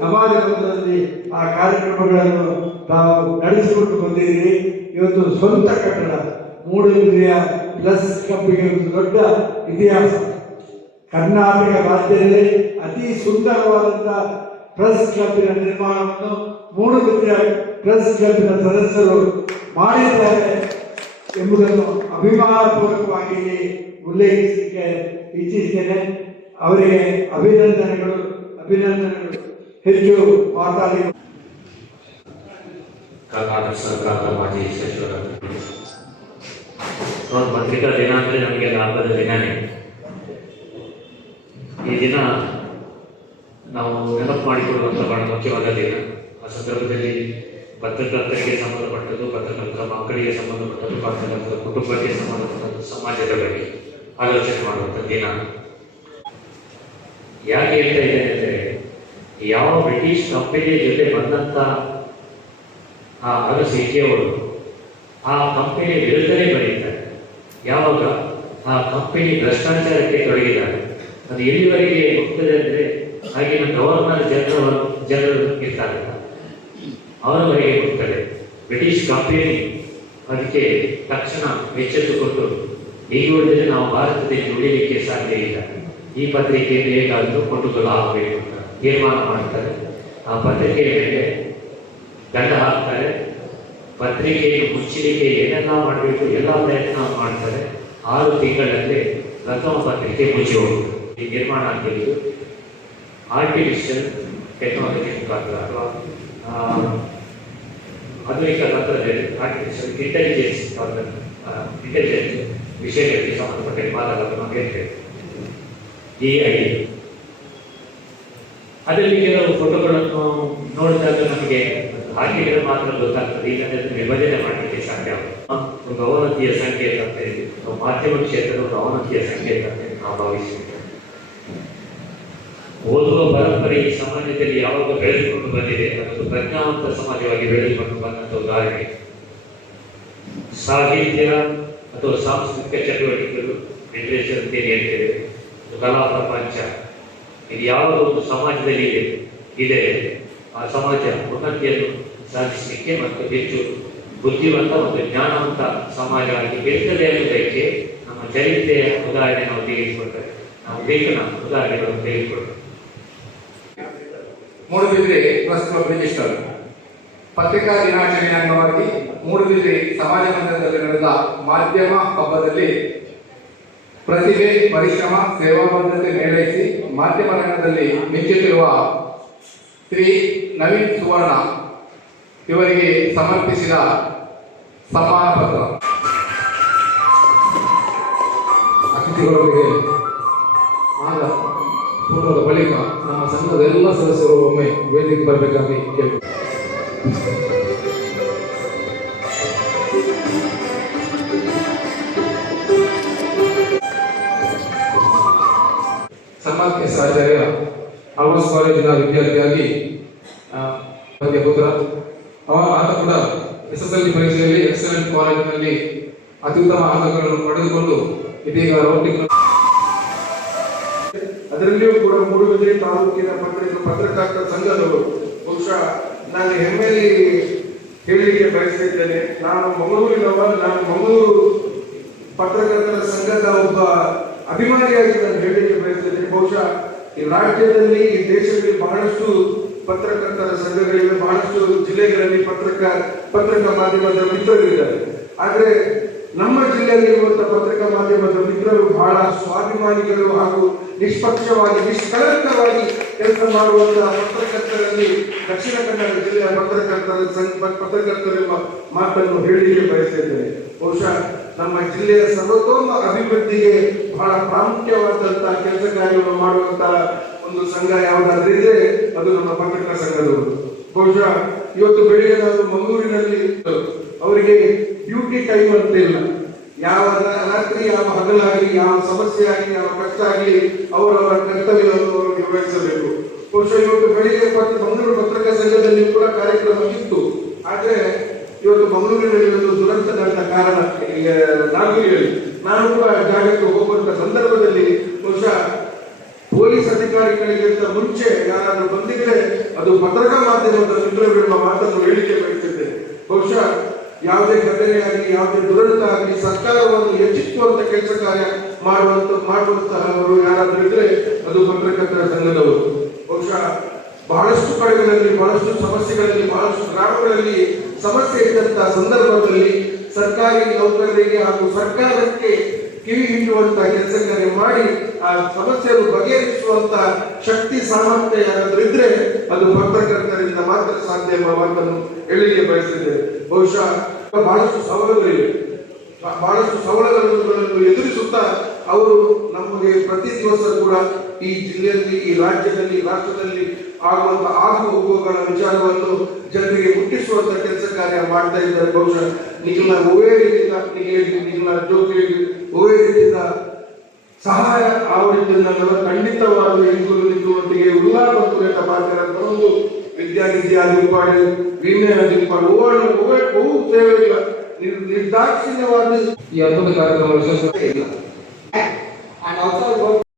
ಸಮಾಜ ಮಟ್ಟದಲ್ಲಿ ಆ ಕಾರ್ಯಕ್ರಮಗಳನ್ನು ತಾವು ನಡೆಸಿಕೊಂಡು ಬಂದಿದ್ದೀರಿ. ಇವತ್ತು ಸ್ವಂತ ಕಟ್ಟಡ ಮೂಡುಬಿದಿರೆಯ ಪ್ಲಸ್ ಕ್ಲಬ್ಗೆ ಒಂದು ದೊಡ್ಡ ಇತಿಹಾಸ. ಕರ್ನಾಟಕ ರಾಜ್ಯದಲ್ಲಿ ಅತಿ ಸುಂದರವಾದಂತಹ ಪ್ರೆಸ್ ಕ್ಲಬ್ಬಿನ ನಿರ್ಮಾಣವನ್ನು ಮೂಡುಬಿದಿರೆಯ ಪ್ರೆಸ್ ಕ್ಲಬ್ಬಿನ ಸದಸ್ಯರು ಮಾಡಿದ್ದಾರೆ ಎಂಬುದನ್ನು ಅಭಿಮಾನಪೂರ್ವಕವಾಗಿ ಉಲ್ಲೇಖಿಸಲಿಕ್ಕೆ ಇಚ್ಛಿಸ್ತೇನೆ. ಅವರಿಗೆ ಅಭಿನಂದನೆಗಳು. ಹೆಚ್ಚು ಮಾತಾಡಿ. ಕರ್ನಾಟಕ ಸರ್ಕಾರದ ಮಾಜಿ ಸಚಿವರ ಪತ್ರಿಕಾ ದಿನ ಅಂದರೆ ನಮಗೆ ಲಾಭದ ದಿನನೇ. ಈ ದಿನ ನಾವು ನೆನಪು ಮಾಡಿಕೊಳ್ಳುವಂಥ ಬಹಳ ಮುಖ್ಯವಾದ ದಿನ. ಆ ಸಂದರ್ಭದಲ್ಲಿ ಪತ್ರಕರ್ತರಿಗೆ ಸಂಬಂಧಪಟ್ಟದ್ದು, ಪತ್ರಕರ್ತರ ಮಕ್ಕಳಿಗೆ ಸಂಬಂಧಪಟ್ಟದ್ದು, ಪತ್ರಕರ್ತರ ಕುಟುಂಬಕ್ಕೆ ಸಂಬಂಧಪಟ್ಟದ್ದು, ಸಮಾಜದ ಬಗ್ಗೆ ಆಲೋಚನೆ ಮಾಡುವಂಥ ದಿನ. ಯಾಕೆ ಹೇಳ್ತಾ ಇದ್ದೇನೆ ಅಂದರೆ, ಯಾವ ಬ್ರಿಟಿಷ್ ಕಂಪನಿಯ ಜೊತೆ ಬಂದಂಥ ಆ ಅರಸಿಕೆಯವರು ಆ ಕಂಪನಿಯ ವಿರುದ್ಧವೇ ಬರೀತಾರೆ. ಯಾವಾಗ ಆ ಕಂಪನಿ ಭ್ರಷ್ಟಾಚಾರಕ್ಕೆ ತೊಡಗಿದ್ದಾರೆ, ಅದು ಎಲ್ಲಿವರೆಗೆ ಹೋಗ್ತದೆ ಅಂದರೆ, ಆಗಿನ ಗವರ್ನರ್ ಜನರಲ್ ಇರ್ತಾರಲ್ಲ, ಅವರವರೆಗೆ ಹೋಗ್ತದೆ. ಬ್ರಿಟಿಷ್ ಕಂಪನಿ ಅದಕ್ಕೆ ತಕ್ಷಣ ಎಚ್ಚೆತ್ತುಕೊಂಡು ಹೀಗೆ ನಾವು ಭಾರತದಲ್ಲಿ ಉಳಿಲಿಕ್ಕೆ ಸಾಧ್ಯ ಇಲ್ಲ, ಈ ಪತ್ರಿಕೆಯನ್ನು ಹೇಗಾದರೂ ಕೊಂಡುಕೊಳ್ಳ ಆಗಬೇಕು ಅಂತ ತೀರ್ಮಾನ ಮಾಡ್ತಾರೆ. ಆ ಪತ್ರಿಕೆಯ ಮೇಲೆ ದಂಡ ಹಾಕ್ತಾರೆ. ಪತ್ರಿಕೆಯನ್ನು ಮುಚ್ಚಲಿಕ್ಕೆ ಏನೆಲ್ಲ ಮಾಡಬೇಕು ಎಲ್ಲ ಪ್ರಯತ್ನ ಮಾಡ್ತಾರೆ. 6 ತಿಂಗಳಲ್ಲಿ ಪ್ರಥಮ ಪತ್ರಿಕೆ ಮುಚ್ಚಿ ಹೋಗುತ್ತೆ. ಈ ನಿರ್ಮಾಣ ಆಗಿದ್ದು ಆರ್ಟಿಫಿಷಿಯಲ್ ಟೆಕ್ನಾಲಜಿ ಮುಖಾಂತರ ಅಥವಾ ಆಧುನಿಕ ತಂತ್ರಜ್ಞಾನ, ಆರ್ಟಿಫಿಷಿಯಲ್ ಇಂಟೆಲಿಜೆನ್ಸ್ ವಿಷಯಗಳಿಗೆ ಸಂಬಂಧಪಟ್ಟ ಮಾತಾಡೋದು ನಾವು ಹೇಳ್ತೇವೆ. AI ಅದರಲ್ಲಿ ಕೆಲವು ಫೋಟೋಗಳನ್ನು ನೋಡಿದಾಗ ನಮಗೆ ಹಾಕಿದರೆ ಮಾತ್ರ ಗೊತ್ತಾಗ್ತದೆ. ಇಲ್ಲಂದ್ರೆ ವಿಭಜನೆ ಮಾಡಲಿಕ್ಕೆ ಸಾಧ್ಯ ಒಂದು ಅವನತಿಯ ಸಂಕೇತ ಅಂತ ಹೇಳಿ, ಮಾಧ್ಯಮ ಕ್ಷೇತ್ರದ ಒಂದು ಅವನತಿಯ ಸಂಕೇತ ಅಂತ ನಾವು ಭಾವಿಸಿದ್ದೇವೆ. ಓದುವ ಪರಂಪರೆ ಈ ಸಮಾಜದಲ್ಲಿ ಯಾವಾಗ ಬೆಳೆದುಕೊಂಡು ಬಂದಿದೆ, ಅದೊಂದು ಪ್ರಜ್ಞಾವಂತ ಸಮಾಜವಾಗಿ ಬೆಳೆದುಕೊಂಡು ಬಂದಂಥ ಉದಾಹರಣೆ. ಸಾಹಿತ್ಯ ಅಥವಾ ಸಾಂಸ್ಕೃತಿಕ ಚಟುವಟಿಕೆಗಳು, ಲಿಟರೇಚರ್ ಅಂತ ಏನು ಹೇಳ್ತೇವೆ, ಕಲಾ ಪ್ರಪಂಚ, ಇದು ಯಾವಾಗ ಒಂದು ಸಮಾಜದಲ್ಲಿ ಇದೆ ಆ ಸಮಾಜ ಉನ್ನತಿಯನ್ನು ಸಾಧಿಸಲಿಕ್ಕೆ ಮತ್ತು ಹೆಚ್ಚು ಬುದ್ಧಿವಂತ ಮತ್ತು ಜ್ಞಾನವಂತ ಸಮಾಜ ಆಗಿ ಬೆಳೆಸದೆ ಅನ್ನೋದಕ್ಕೆ ನಮ್ಮ ಚರಿತ್ರೆಯ ಉದಾಹರಣೆ ನಾವು ತೆಗೆದುಕೊಳ್ತೇವೆ. ನಾವು ಲೇಖನ ಉದಾಹರಣೆಗಳನ್ನು ತೆಗೆದುಕೊಳ್ತೇವೆ. ಮೂಡುಬಿದಿರೆ ಪ್ರೆಸ್ ಕ್ಲಬ್ ರಿಜಿಸ್ಟರ್ ಪತ್ರಿಕಾ ದಿನಾಚರಣೆ ಅಂಗವಾಗಿ ಮೂಡುಬಿದಿರೆ ಸಮಾಜ ಮಂದಿರದಲ್ಲಿ ನಡೆದ ಮಾಧ್ಯಮ ಹಬ್ಬದಲ್ಲಿ ಪ್ರತಿಭೆ, ಪರಿಶ್ರಮ, ಸೇವಾಬದ್ಧತೆ ಮೇಳೈಸಿ ಮಾಧ್ಯಮ ರಂಗದಲ್ಲಿ ಮಿಂಚುತ್ತಿರುವ ಶ್ರೀ ನವೀನ್ ಸುವರ್ಣ ಇವರಿಗೆ ಸಮರ್ಪಿಸಿದ ಸಮ್ಮಾನ ಪತ್ರ. ಅತಿಥಿಗಳೊಂದಿಗೆ ಆದ ಪೂರ್ವದ ಬಳಿಕ ನಮ್ಮ ಸಂಘದ ಎಲ್ಲ ಸದಸ್ಯರು ಒಮ್ಮೆ ವೇದಿಕೆ ಬರಬೇಕಾಗಿ ಕೇಳಿ. ಸನ್ಮಾನ್ಯ ಆಚಾರ್ಯ ಆಳ್ವಾಸ್ ಕಾಲೇಜಿನ ವಿದ್ಯಾರ್ಥಿಯಾಗಿ ಪುತ್ರ. ಆತ ಕೂಡ SSLC ಪರೀಕ್ಷೆಯಲ್ಲಿ ಎಕ್ಸಲೆಂಟ್ ಕಾಲೇಜಿನಲ್ಲಿ ಅತ್ಯುತ್ತಮ ಅಂಕಗಳನ್ನು ಪಡೆದುಕೊಂಡು ಇದೀಗ ಅದರಲ್ಲಿಯೂ ಕೂಡ ಮೂಡುಬಿದಿರೆ ತಾಲೂಕಿನ ಪತ್ರಕರ್ತರ ಸಂಘದವರು ಬಹುಶಃ ನಾನು ಹೆಮ್ಮೆಯಲ್ಲಿ ಹೇಳಲಿಕ್ಕೆ ಬಯಸ್ತಿದ್ದೇನೆ. ನಾನು ಮಂಗಳೂರು ಪತ್ರಕರ್ತರ ಸಂಘದ ಒಬ್ಬ ಅಭಿಮಾನಿಯಾಗಿ ನಾನು ಹೇಳಲಿಕ್ಕೆ ಬಯಸ್ತಿದ್ದೇನೆ. ಬಹುಶಃ ಈ ರಾಜ್ಯದಲ್ಲಿ, ಈ ದೇಶದಲ್ಲಿ ಬಹಳಷ್ಟು ಪತ್ರಕರ್ತರ ಸಂಘಗಳಿವೆ, ಬಹಳಷ್ಟು ಜಿಲ್ಲೆಗಳಲ್ಲಿ ಪತ್ರಿಕಾ ಮಾಧ್ಯಮದ ಮಿತ್ರರಿದ್ದಾರೆ. ಆದರೆ ನಮ್ಮ ಜಿಲ್ಲೆಯಲ್ಲಿರುವಂತಹ ಪತ್ರಿಕಾ ಮಾಧ್ಯಮದ ಮಿತ್ರರು ಬಹಳ ಸ್ವಾಭಿಮಾನಿಗಳು ಹಾಗೂ ನಿಷ್ಪಕ್ಷವಾಗಿ, ನಿಷ್ಕಳಂಕವಾಗಿ ಕೆಲಸ ಮಾಡುವಂತಹ ಪತ್ರಕರ್ತರಲ್ಲಿ ದಕ್ಷಿಣ ಕನ್ನಡ ಜಿಲ್ಲೆಯ ಪತ್ರಕರ್ತರ ಮಾತನ್ನು ಹೇಳಲಿಕ್ಕೆ ಬಯಸಿದ್ದೇನೆ. ಬಹುಶಃ ನಮ್ಮ ಜಿಲ್ಲೆಯ ಸರ್ವತೋಮ ಅಭಿವೃದ್ಧಿಗೆ ಬಹಳ ಪ್ರಾಮುಖ್ಯವಾದಂತಹ ಕೆಲಸ ಕಾರ್ಯವನ್ನು ಮಾಡುವಂತಹ ಒಂದು ಸಂಘ ಯಾವುದಾದ್ರಿದ್ರೆ ಅದು ನಮ್ಮ ಪತ್ರಕರ್ತರ ಸಂಘದವರು. ಬಹುಶಃ ಇವತ್ತು ಬೆಳಿಗ್ಗೆ ನಾವು ಮಂಗಳೂರಿನಲ್ಲಿ ಅವರಿಗೆ ಡ್ಯೂಟಿ ಟೈಮ್ ಅಂತ ಇಲ್ಲ. ಯಾವ ರಾತ್ರಿ, ಯಾವ ಹಗಲಾಗಲಿ, ಯಾವ ಸಮಸ್ಯೆ ಆಗಲಿ, ಯಾವ ಕಷ್ಟ ಆಗಲಿ ಅವರವರ ಕರ್ತವ್ಯವನ್ನು ಅವರು ನಿರ್ವಹಿಸಬೇಕು. ಬಹುಶಃ ಇವತ್ತು ಬೆಳಿಗ್ಗೆ ಮಂಗಳೂರು ಪತ್ರಕರ್ತರ ಸಂಘದಲ್ಲಿ ಕೂಡ ಕಾರ್ಯಕ್ರಮ ಇತ್ತು. ಆದರೆ ಇವತ್ತು ಮಂಗಳೂರಿನಲ್ಲಿ ಒಂದು ದುರಂತ ನಡೆದ ಕಾರಣ, ನಾಗೂರಿಯಲ್ಲಿ ನಾನು ಕೂಡ ಜಾಗಕ್ಕೆ ಹೋಗುವಂತ ಸಂದರ್ಭದಲ್ಲಿ ಮುಂಚೆ ಯಾರಾದ್ರೂ ಬಂದಿದ್ರೆ ಅದು ಪತ್ರಿಕಾ ಮಾಧ್ಯಮದ ಮಿತ್ರರೆಂಬ ಮಾತನ್ನು ಹೇಳಿಕೆ ಬಯಸಿದ್ದೇನೆ. ಬಹುಶಃ ಯಾವುದೇ ಘಟನೆ ಆಗಲಿ, ಯಾವುದೇ ದುರಂತ ಆಗಲಿ, ಸರ್ಕಾರವನ್ನು ಹೆಚ್ಚಿಸುವಂತ ಕೆಲಸ ಕಾರ್ಯ ಮಾಡುವಂತಹವರು ಯಾರಾದ್ರೂ ಇದ್ರೆ ಅದು ಪತ್ರಕರ್ತರ ಸಂಘದವರು. ಬಹುಶಃ ಬಹಳಷ್ಟು ಕಡೆಗಳಲ್ಲಿ, ಬಹಳಷ್ಟು ಸಮಸ್ಯೆಗಳಲ್ಲಿ, ಬಹಳಷ್ಟು ಗ್ರಾಮಗಳಲ್ಲಿ ಸಮಸ್ಯೆ ಇದ್ದಂತಹ ಸಂದರ್ಭದಲ್ಲಿ ಸರ್ಕಾರಿ ನೌಕರರಿಗೆ ಹಾಗೂ ಸರ್ಕಾರಕ್ಕೆ ಕಿವಿ ಹಿಂಡುವಂತಹ ಕೆಲಸ ಕಾರ್ಯ ಮಾಡಿ ಆ ಸಮಸ್ಯೆಯನ್ನು ಬಗೆಹರಿಸುವಂತ ಶಕ್ತಿ ಸಾಮರ್ಥ್ಯ ಯಾರಾದ್ರೂ ಇದ್ರೆ ಅದು ಪತ್ರಕರ್ತರಿಂದ ಮಾತ್ರ ಸಾಧ್ಯ ಎಂಬ ಮಾತನ್ನು ಹೇಳಿಕೆ ಬಯಸಿದ್ದೇನೆ. ಬಹುಶಃ ಬಹಳಷ್ಟು ಸವಾಲುಗಳಿವೆ. ಬಹಳಷ್ಟು ಸವಾಲುಗಳನ್ನು ಎದುರಿಸುತ್ತಾ ಅವರು ನಮಗೆ ಪ್ರತಿ ದಿವಸ ಕೂಡ ಈ ಜಿಲ್ಲೆಯಲ್ಲಿ, ಈ ರಾಜ್ಯದಲ್ಲಿ, ರಾಷ್ಟ್ರದಲ್ಲಿ ಆಗುವಂತ ಆಗು ಹೋಗುಗಳ ವಿಚಾರವನ್ನು ಜನರಿಗೆ ಮುಟ್ಟಿಸುವಂತ ಕೆಲಸ ಕಾರ್ಯ ಮಾಡ್ತಾ ಇದ್ದಾರೆ. ಬಹುಶಃ ನೀಗಿನ ನೀಗಿನ ಜೋಗಿಯಿಂದ ಸಹಾಯ ಆವರಿಸಿದ ಖಂಡಿತವಾಗಿ ನಿಲ್ಲುವಂತೆಗೆ ಉಲ್ಲಾಸ ಪಾತ್ರ ಒಂದು ವಿದ್ಯಾನಿಧಿ ಆದಿಪಾಡಿ, ವಿಮೆ ಆದಿಪಾಡಿ, ಬಹು ಸೇವೆಗಳ ನಿರ್ದಾಕ್ಷಿಣ್ಯವಾದ ಈ ಅದ್ಭುತ ಕಾರ್ಯಕ್ರಮ ಯಶಸ್ವಿ And also